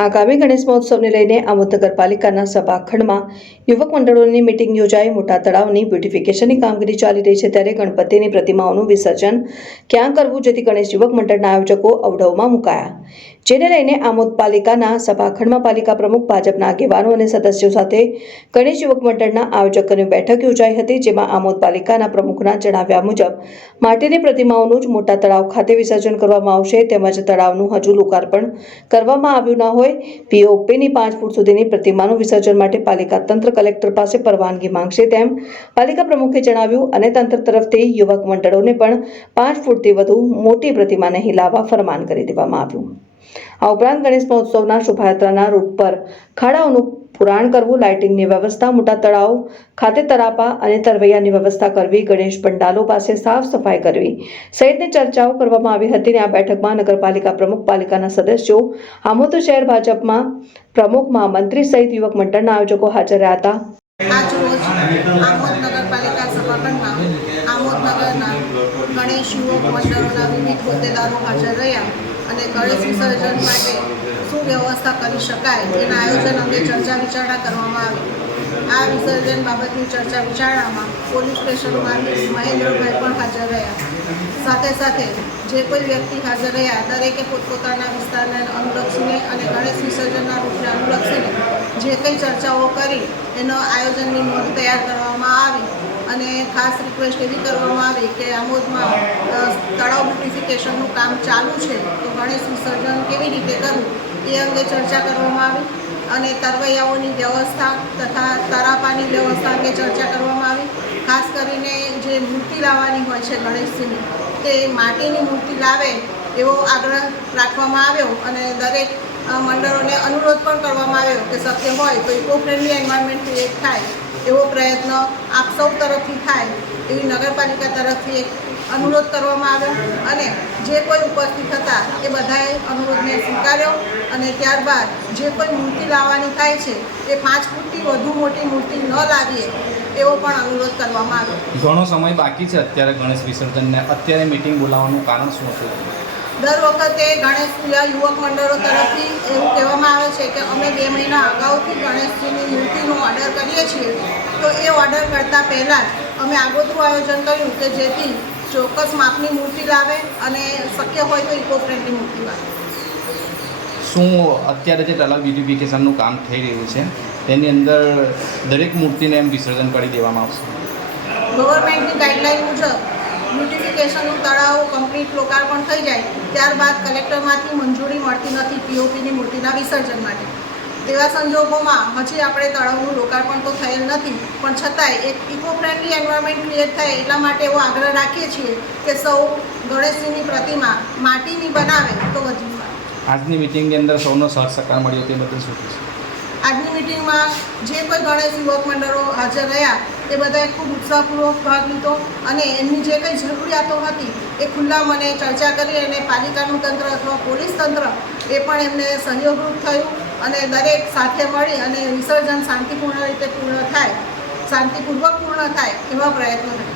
આગામી ગણેશ મહોત્સવને લઈને આમોદ નગરપાલિકાના સભાખંડમાં યુવક મંડળોની મિટિંગ યોજાઈ. મોટા તળાવની બ્યુટિફિકેશનની કામગીરી ચાલી રહી છે ત્યારે ગણપતિની પ્રતિમાઓનું વિસર્જન ક્યાં કરવું જેથી ગણેશ યુવક મંડળના આયોજકો અવઢવમાં મુકાયા? જેને લઈને આમોદ પાલિકાના સભાખંડમાં પાલિકા પ્રમુખ, ભાજપના આગેવાનો અને સદસ્યો સાથે ગણેશ યુવક મંડળના આયોજકોની બેઠક યોજાઈ હતી, જેમાં આમોદ પાલિકાના પ્રમુખના જણાવ્યા મુજબ, માટીની પ્રતિમાઓનું જ મોટા તળાવ ખાતે વિસર્જન કરવામાં આવશે, તેમજ તળાવનું હજુ લોકાર્પણ કરવામાં આવ્યું ન હોય. પીઓપીની પાંચ ફૂટ સુધીની પ્રતિમાનું વિસર્જન માટે પાલિકા તંત્ર કલેક્ટર પાસે પરવાનગી માંગશે તેમ પાલિકા પ્રમુખે જણાવ્યું અને તંત્ર તરફથી યુવક મંડળોને પણ પાંચ ફૂટથી વધુ મોટી પ્રતિમા નહીં લાવવા ફરમાન કરી દેવામાં આવ્યું. આ ઉપરાંત ગણેશ મહોત્સવના શોભાયાત્રાના રૂટ પર ખાડાઓનું પુરાણ કરવું, લાઇટિંગની વ્યવસ્થા, મોટા તળાવ ખાતે તરાપા અને તરવૈયાની વ્યવસ્થા કરવી, ગણેશ પંડાલો પાસે સાફ સફાઈ કરવી સહિતની ચર્ચાઓ કરવામાં આવી હતી અને આ બેઠકમાં નગરપાલિકા પ્રમુખ, પાલિકાના સદસ્યો, આમોદ શહેર ભાજપમાં પ્રમુખ, મહામંત્રી સહિત યુવક મંડળના આયોજકો હાજર રહ્યા હતા. ગણેશ યુવક મંડળોના વિવિધ હોદ્દેદારો હાજર રહ્યા. અને ગણેશ વિસર્જન માટે શું વ્યવસ્થા કરી શકાય? તેના આયોજન અંગે ચર્ચા વિચારણા કરવામાં આવી. આ વિસર્જન બાબતની ચર્ચા વિચારણામાં પોલીસ સ્ટેશનમાં મહેન્દ્રભાઈ પણ હાજર રહ્યા. સાથે સાથે જે કોઈ વ્યક્તિ હાજર રહ્યા, દરેકે પોતપોતાના વિસ્તારને અનુલક્ષીને અને ગણેશ વિસર્જનના રૂપને અનુલક્ષીને જે કંઈ ચર્ચાઓ કરી, એનો આયોજનની નોંધ તૈયાર કરવામાં આવી. અને ખાસ રિક્વેસ્ટ એવી કરવામાં આવી કે આમોદમાં અ, કામ ચાલુ છે તો ગણેશ વિસર્જન કેવી રીતે કરવું એ અંગે ચર્ચા કરવામાં આવી અને તરવૈયાઓની વ્યવસ્થા તથા તરાપાની વ્યવસ્થા અંગે ચર્ચા કરવામાં આવી. ખાસ કરીને જે મૂર્તિ લાવવાની હોય છે ગણેશજીની તે માટીની મૂર્તિ લાવે એવો આગ્રહ રાખવામાં આવ્યો અને દરેક મંડળોને અનુરોધ પણ કરવામાં આવ્યો કે શક્ય હોય તો ઇકો ફ્રેન્ડલી એન્વાયરમેન્ટ ક્રિએટ થાય. એવો પ્રયત્ન આપ સૌ તરફથી થાય એવી નગરપાલિકા તરફથી એક અનુરોધ કરવામાં આવ્યો અને જે કોઈ ઉપસ્થિત હતા એ બધાએ અનુરોધને સ્વીકાર્યો અને ત્યારબાદ જે કોઈ મૂર્તિ લાવવાની થાય છે એ પાંચ ફૂટથી વધુ મોટી મૂર્તિ ન લાવીએ એવો પણ અનુરોધ કરવામાં આવ્યો. ઘણો સમય બાકી છે અત્યારે ગણેશ વિસર્જનને. અત્યારે મિટિંગ બોલાવવાનું કારણ શું હતું? દર વખતે ગણેશ પૂજા યુવક મંડળો તરફથી એવું કહેવામાં આવે છે કે અમે બે મહિના અગાઉથી ગણેશજીની મૂર્તિનો ઓર્ડર કરીએ છીએ. તો એ ઓર્ડર કરતાં પહેલાં જ અમે આગોતરું આયોજન કર્યું કે જેથી ચોક્કસ માપની મૂર્તિ લાવે અને શક્ય હોય તો ઇકો ફ્રેન્ડલી મૂર્તિ લાવે. શું અત્યારે જે તલાવ બ્યુટિફિકેશનનું કામ થઈ રહ્યું છે તેની અંદર દરેક મૂર્તિને એમ વિસર્જન કરી દેવામાં આવશે? ગવર્મેન્ટની ગાઈડલાઈન મુજબ બ્યુટિફિકેશનનું તળાવ કમ્પ્લીટ લોકાર્પણ થઈ જાય. ત્યારબાદ કલેક્ટરમાંથી મંજૂરી મળતી નથી, પીઓપીની મૂર્તિના વિસર્જન માટે. તેવા સંજોગોમાં હજી આપણે તળાવનું લોકાર્પણ તો થયેલ નથી, પણ છતાંય એક ઇકો ફ્રેન્ડલી એન્વાયરમેન્ટ ક્રિએટ થાય એટલા માટે એવો આગ્રહ રાખીએ છીએ કે સૌ ગણેશજીની પ્રતિમા માટીની બનાવે તો વધુ આજની મિટિંગની અંદર સૌનો સહ સહકાર મળ્યો તે બદલ શું આજની મિટિંગમાં જે કોઈ ગણેશ યુવક મંડળો હાજર રહ્યા, એ બધાએ ખૂબ ઉત્સાહપૂર્વક ભાગ લીધો અને એમની જે કંઈ જરૂરિયાતો હતી, એ ખુલ્લા મને ચર્ચા કરી અને પાલિકાનું તંત્ર અથવા પોલીસ તંત્ર એ પણ એમને સહયોગરૂપ થયું અને દરેક સાથે મળી અને વિસર્જન શાંતિપૂર્ણ રીતે પૂર્ણ થાય, શાંતિપૂર્વક પૂર્ણ થાય એવા પ્રયત્નો કર્યા